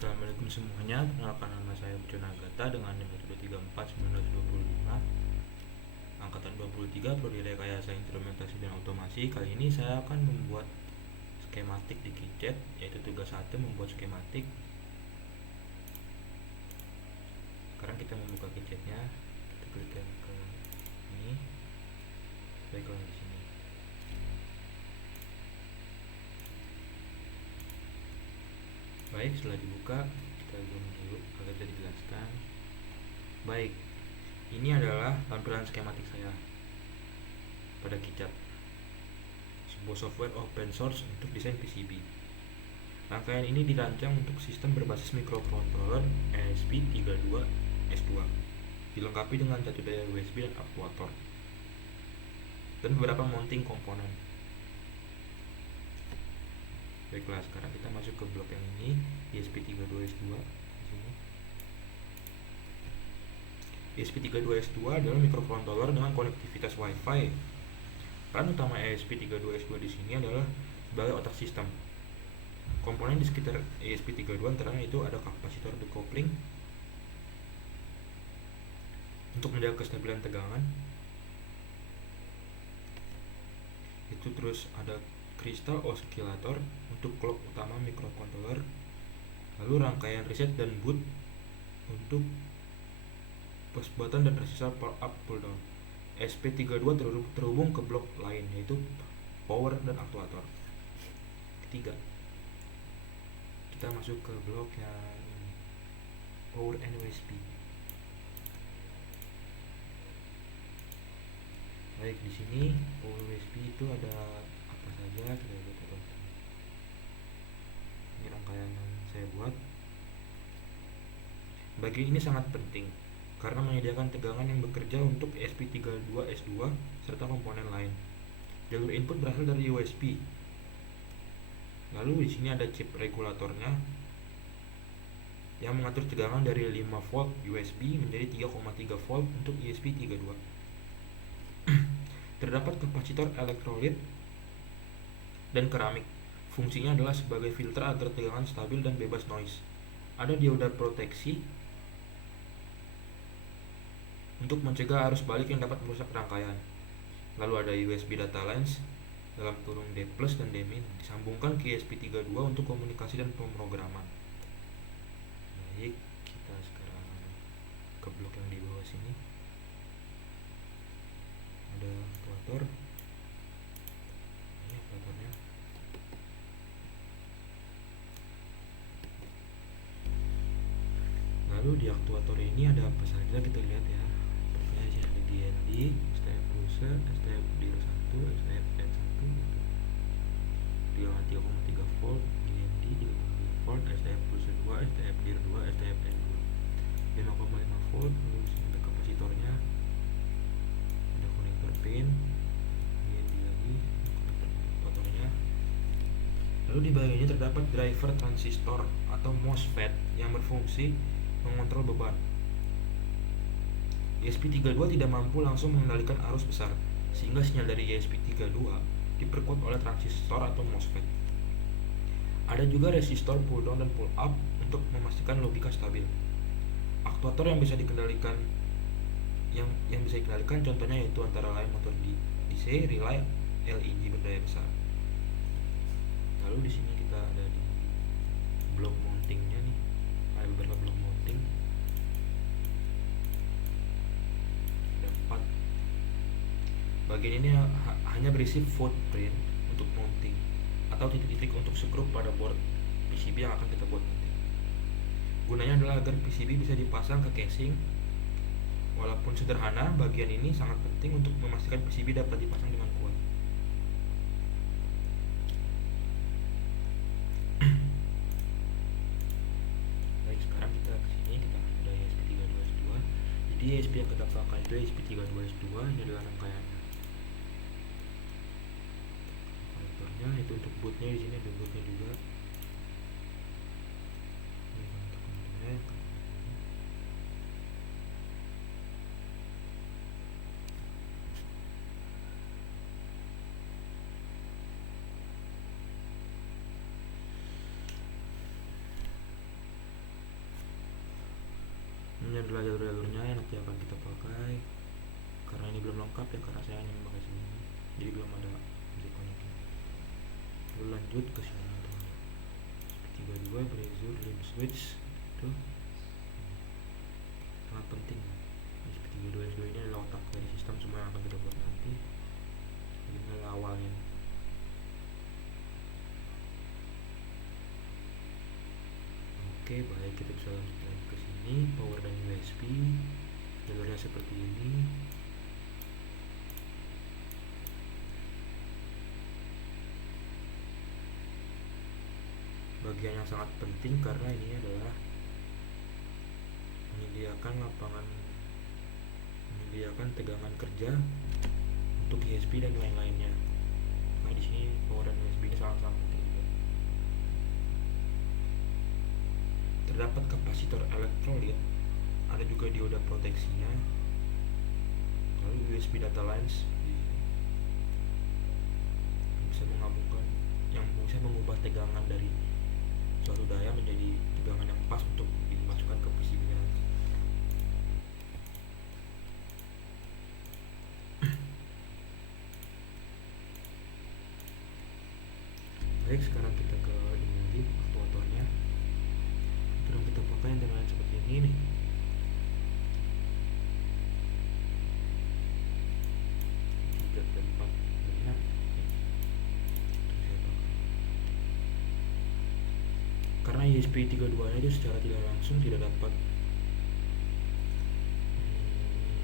Assalamualaikum semuanya, perkenalkan nama saya Bujon Agatha dengan NIM 1341925 Angkatan 23 Prodi Rekayasa Instrumentasi dan Otomasi. Kali ini saya akan membuat skematik di KiCad, yaitu tugas 1 membuat skematik. Sekarang kita membuka KiCad-nya, kita klik ke ini, baiklah di sini. Baik, setelah dibuka, kita zoom dulu agar bisa dijelaskan. Baik, ini adalah tampilan skematik saya pada KiCad, sebuah software open source untuk desain PCB. Rangkaian ini dirancang untuk sistem berbasis microcontroller ESP32S2, dilengkapi dengan satu daya USB dan aktuator, dan beberapa mounting komponen. Baiklah, sekarang kita masuk ke blok yang ini, ESP32S2 di sini. ESP32S2 adalah microcontroller dengan konektivitas Wi-Fi. Peran utama ESP32S2 di sini adalah sebagai otak sistem. Komponen di sekitar ESP32 antara itu ada kapasitor decoupling untuk menjaga kestabilan tegangan. Itu terus ada kristal oscillator untuk clock utama microcontroller. Lalu rangkaian reset dan boot untuk push button dan resistor pull up pull down. ESP32 terhubung ke blok lain, yaitu power dan aktuator. Ketiga, kita masuk ke blok yang ini, power and USB. Baik, di sini power USB itu ada apa saja, kita lihat teman-teman. Ini rangkaian yang saya buat. Bagian ini sangat penting karena menyediakan tegangan yang bekerja untuk ESP32S2 serta komponen lain. Jalur input berasal dari USB. Lalu di sini ada chip regulatornya yang mengatur tegangan dari 5 volt USB menjadi 3,3 volt untuk ESP32. Terdapat kapasitor elektrolit dan keramik. Fungsinya adalah sebagai filter agar tegangan stabil dan bebas noise. Ada dioda proteksi untuk mencegah arus balik yang dapat merusak rangkaian. Lalu ada USB data lines dalam kurung D+ dan D- disambungkan ke ESP32 untuk komunikasi dan pemrograman. Baik, kita sekarang ke blok yang di bawah sini. Ada aktuator. Ini aktuatornya. Lalu di aktuator ini ada apa saja, kita lihat ya. Sepertinya di sini ada DND, STF pusher, STF dir 1, STF N1 gitu. Tegangan 3,3 volt, DND 3,3 volt, STF pusher 2, STF dir 2, STF N2 5,5 volt. Lalu di sini ada kapasitornya, ada konektor pin, DND lagi, konektor aktuatornya. Lalu di bagian ini terdapat driver transistor atau MOSFET yang berfungsi mengontrol beban. ESP32 tidak mampu langsung mengendalikan arus besar, sehingga sinyal dari ESP32 diperkuat oleh transistor atau MOSFET. Ada juga resistor pull down dan pull up untuk memastikan logika stabil. Aktuator yang bisa dikendalikan contohnya yaitu antara lain motor DC, relay, LED berdaya besar. Lalu di sini kita ada di blok mountingnya nih, ada beberapa blok mounting, ada 4. Bagian ini hanya berisi footprint untuk mounting atau titik-titik untuk skrup pada board PCB yang akan kita buat nanti. Gunanya adalah agar PCB bisa dipasang ke casing. Walaupun sederhana, bagian ini sangat penting untuk memastikan PCB dapat dipasang dengan kuat. Baik, sekarang kita kesini, kita ada ESP32S2. Jadi ESP yang kita pakai itu ESP32S2, ini adalah rangkaiannya. Konektornya itu untuk bootnya, di sini ada bootnya juga. Ini untuk konektornya. ini adalah jalur-jalurnya yang nanti akan kita pakai. Karena ini belum lengkap ya, karena saya hanya memakai sini, jadi belum ada music connecting. Lalu lanjut ke sini teman-teman. SP32 Brezur limb switch itu sangat penting. SP32 S2 ini adalah otak dari sistem semua yang akan kita buat nanti. Ini adalah awalnya. Oke, baik, kita bisa lanjut lagi ke sini. Power dan USB jalurnya seperti ini. Bagian yang sangat penting karena ini adalah menyediakan tegangan kerja untuk USB dan lain-lainnya. Nah, di sini power dan USB ini sangat-sangat penting juga. Terdapat kapasitor elektrolit, ada juga dioda proteksinya, lalu USB data lines yang bisa mengubah tegangan dari suatu daya menjadi tegangan yang pas untuk dimasukkan ke PCB nanti. Baik, sekarang kita ke ini aktuatornya. Terus kita pakai dengan seperti ini nih. Karena ESP32 nya itu secara tidak langsung tidak dapat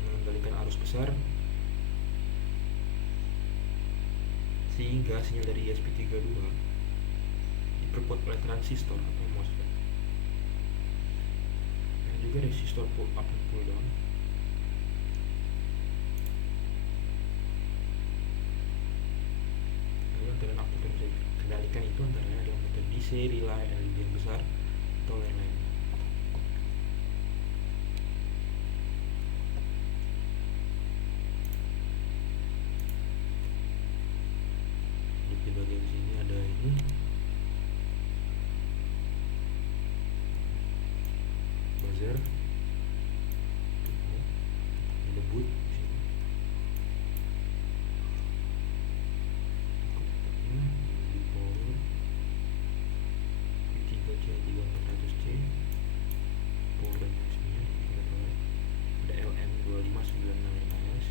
mengendalikan arus besar, sehingga sinyal dari ESP32 diperkuat oleh transistor atau MOSFET. Ada juga resistor pull up dan pull down. Lalu antara output yang bisa dikendalikan itu antaranya adalah metode DC, relay, LED yang besar, atau lain-lain. Di bagian sini ada ini buzzer, debut di sini. Di power P3C 3400C, power dan USB-nya ada LM2596S,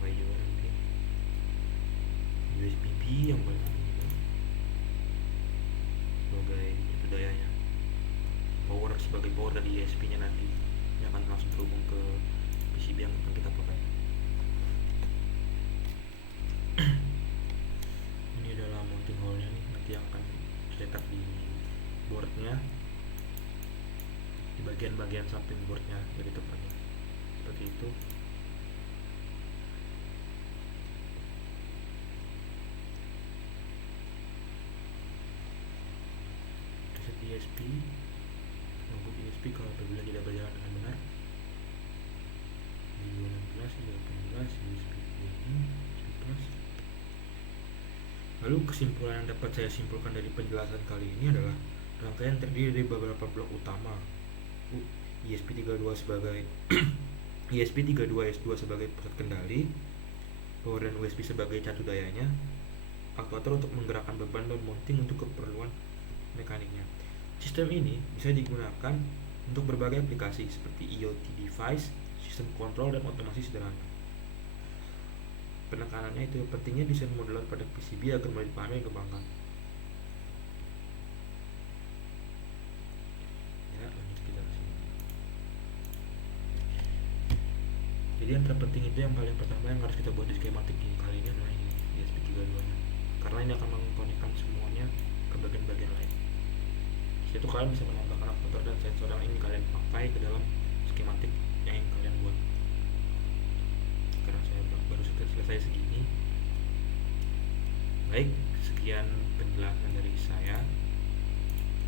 pakai juga nanti. USB B yang banyak sebagai itu dayanya, sebagai power dari ESP nya nanti yang akan langsung terhubung ke PCB yang akan kita pakai. Ini adalah mounting hole nya nih, nanti yang akan dicetak di boardnya, di bagian-bagian samping boardnya lebih tepatnya seperti itu. ESP, mengukur ESP kalau apabila tidak berjalan dengan benar. Di 16, 18, ESP ini, plus. Lalu kesimpulan yang dapat saya simpulkan dari penjelasan kali ini adalah rangkaian terdiri dari beberapa blok utama. ESP32 sebagai ESP32S2 sebagai pusat kendali, power dan USB sebagai catu dayanya, aktuator untuk menggerakkan beban dan mounting untuk keperluan mekaniknya. Sistem ini bisa digunakan untuk berbagai aplikasi seperti IoT device, sistem kontrol, dan otomasi sederhana. Penekanannya itu pentingnya desain modular pada PCB agar mulai dipahami dan kembangkan. Ya, lanjut kita ke sini. Jadi yang terpenting itu yang paling pertama yang harus kita buat di skematik kali ini adalah ini ESP32 nya. Karena ini akan mengkonekkan semuanya ke bagian-bagian lain. Itu kalian bisa menambahkan aktuator dan sensor yang ingin kalian pakai ke dalam skematik yang ingin kalian buat. Karena saya baru selesai segini. Baik, sekian penjelasan dari saya.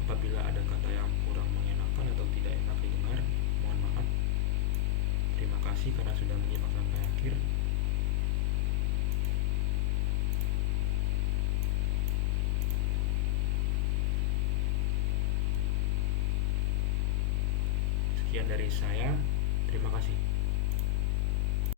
Apabila ada kata yang kurang mengenakan atau tidak enak didengar, mohon maaf. Terima kasih karena sudah menyimak sampai akhir. sekian dari saya.